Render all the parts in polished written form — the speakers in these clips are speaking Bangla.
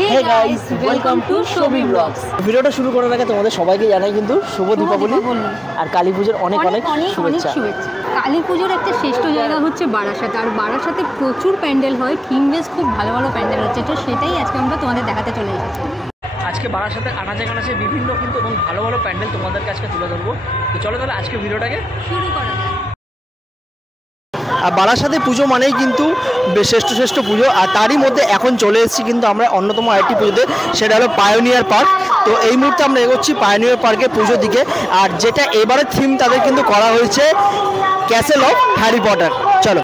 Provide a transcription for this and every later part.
Hey guys, welcome to Shobi Vlogs. ভিডিওটা শুরু করার আগে তোমাদের সবাইকে জানাই কিন্তু শুভ দীপাবলি আর কালী পুজোর অনেক অনেক শুভেচ্ছা। কালী পুজোর একটা শ্রেষ্ঠ জায়গা হচ্ছে বারাসাত, আর বারাসাতে প্রচুর প্যান্ডেল হয়, কিংবেজ খুব ভালো ভালো প্যান্ডেল হচ্ছে, তো সেটাই আজকে আমরা তোমাদের দেখাতে চলে এসেছি। আজকে বারাসাতে আনাচে কানাচে বিভিন্ন কিন্তু এবং ভালো ভালো প্যান্ডেল তোমাদের কাছে তুলে ধরবো। তো চলো তাহলে আজকে ভিডিওটাকে শুরু করা যাক। আর বারাসাতে পুজো মানেই কিন্তু শ্রেষ্ঠ পুজো, আর তারই মধ্যে এখন চলে এসেছি কিন্তু আমরা অন্যতম আরেকটি পুজোতে, সেটা হলো পায়োনিয়ার পার্ক। তো এই মুহূর্তে আমরা এগোচ্ছি পায়োনিয়ার পার্কের পুজোর দিকে, আর যেটা এবারের থিম তাদের কিন্তু করা হয়েছে ক্যাসেল অফ হ্যারি পটার। চলো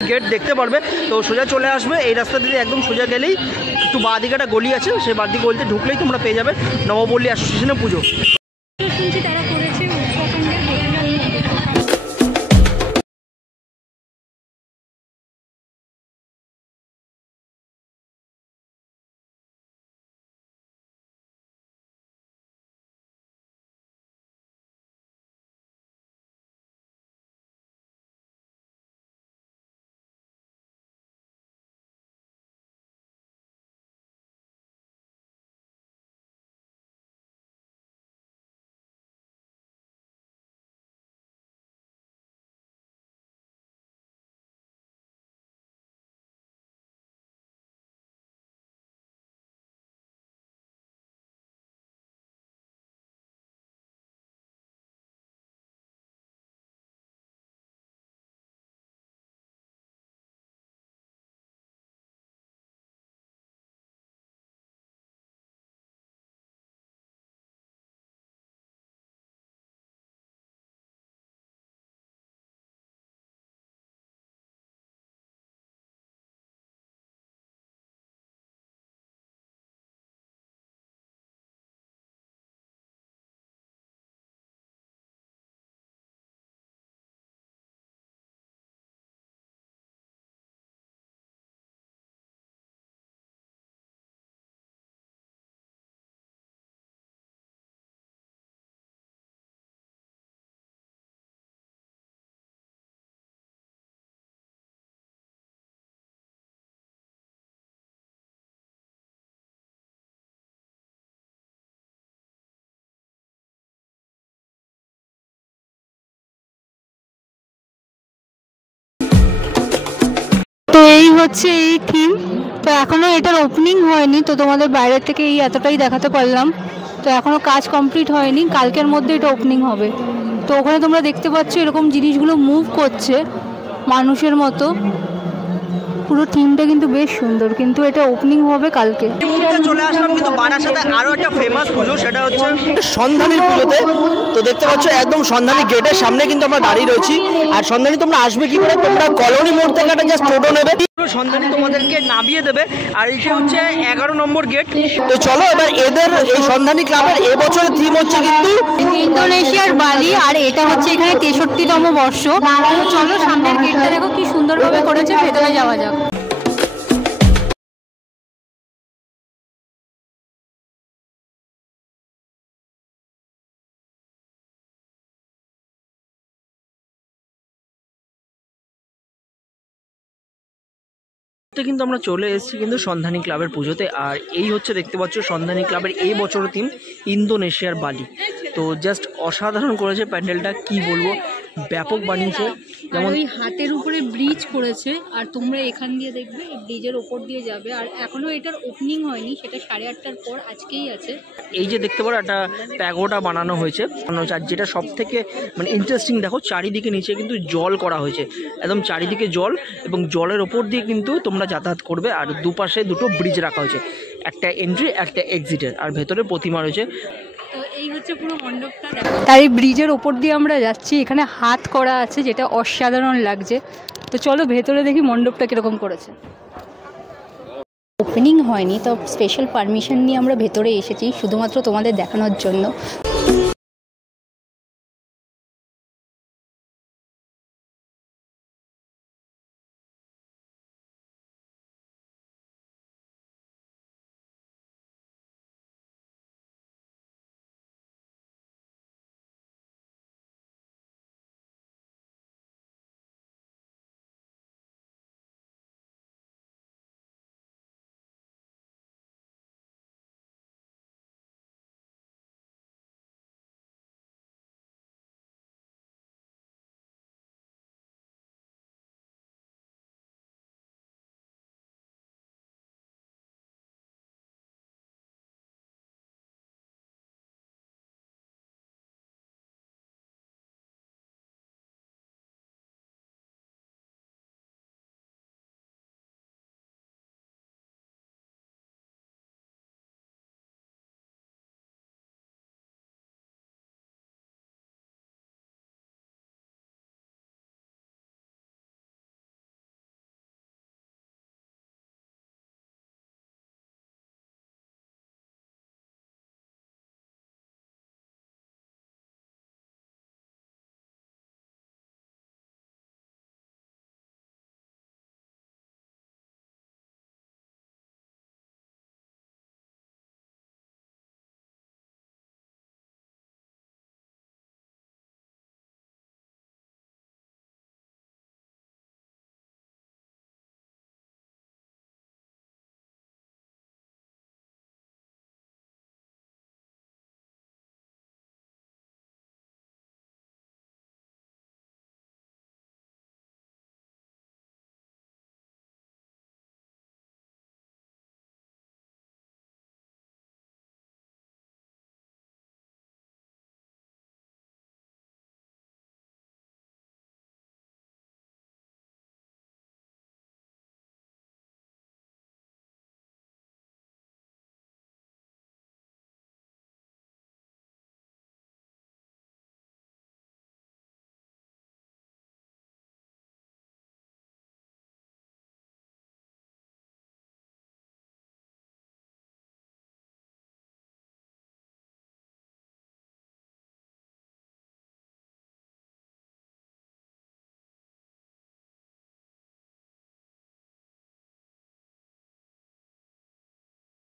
গেট দেখতে পারবে, তো সোজা চলে আসবে এই রাস্তা দিয়ে, একদম সোজা গেলেই একটু বাঁ দিকে একটা গলি আছে, সেই বাঁ দিকে গলিতে ঢুকলেই তোমরা পেয়ে যাবে নবপল্লী অ্যাসোসিয়েশনের পুজো। শুনছি তারা করেছে তো এই হচ্ছে এই থিম। তো এখনো এটার ওপেনিং হয়নি, তো তোমাদের বাইরের থেকে এই এতটাই দেখাতে পারলাম। তো এখনো কাজ কমপ্লিট হয়নি, কালকের মধ্যে এটা ওপেনিং হবে। তো ওখানে তোমরা দেখতে পাচ্ছ এরকম জিনিসগুলো মুভ করছে মানুষের মতো। পুরো থিমটা কিন্তু বেশ সুন্দর, কিন্তু এটা ওপেনিং হবে কালকে। চলে আসলাম কিন্তু বারাসাতে আরো একটা ফেমাস পুজো, সেটা হচ্ছে সন্ধানীর পুজোতে। তো দেখতে পাচ্ছ একদম সন্ধানী গেটের সামনে কিন্তু আমরা দাঁড়িয়ে রয়েছি। আর সন্ধানী তোমরা আসবে কি করে, তোমরা কলোনি মোড় থেকে একটা জাস্ট টোটো নেবে, সন্ধানী তোমাদেরকে নামিয়ে দেবে। আর এটা হচ্ছে 11 নম্বর গেট। তো চলো এবার এদের এই সন্ধানী ক্লাবের এবছরের থিম হচ্ছে কিন্তু ইন্দোনেশিয়ার বালি, আর এটা হচ্ছে এখানে 63তম বর্ষ। চলো সামনের গেটটা দেখো কি সুন্দরভাবে করেছে, ভেতরে যাওয়া যাক। কিন্তু আমরা চলে এসেছি কিন্তু সন্ধানী ক্লাবের পুজোতে। আর এই হচ্ছে দেখতে পাচ্ছ সন্ধানী ক্লাবের এই বছরের থিম ইন্দোনেশিয়ার বালি। তো জাস্ট অসাধারণ করেছে প্যান্ডেলটা, কি বলবো, ব্যাপক বানিয়েছে। যেমন ওই হাতের উপরে ব্রিজ করেছে, আর তোমরা এখান দিয়ে দেখবে এই ব্রিজের ওপর দিয়ে যাবে। আর এখনো এটার ওপেনিং হয়নি, সেটা 8:30টার পর আজকেই আছে। এই যে দেখতে পারো একটা প্যাগোডা বানানো হয়েছে। আর যেটা সব থেকে মানে ইন্টারেস্টিং দেখো, চারিদিকে নিচে কিন্তু জল করা হয়েছে, একদম চারিদিকে জল, এবং জলের ওপর দিয়ে কিন্তু তোমরা যাতায়াত করবে। আর দুপাশে দুটো ব্রিজ রাখা হয়েছে, একটা এন্ট্রি একটা এক্সিটের, আর ভেতরে প্রতিমা রয়েছে। তো এই হচ্ছে পুরো মণ্ডপটা। তাই ব্রিজের ওপর দিয়ে আমরা যাচ্ছি, এখানে হাত করা আছে যেটা অসাধারণ লাগছে। তো চলো ভেতরে দেখি মণ্ডপটা কীরকম করেছে। ওপেনিং হয়নি, তো স্পেশাল পারমিশন নিয়ে আমরা ভেতরে এসেছি শুধুমাত্র তোমাদের দেখানোর জন্য।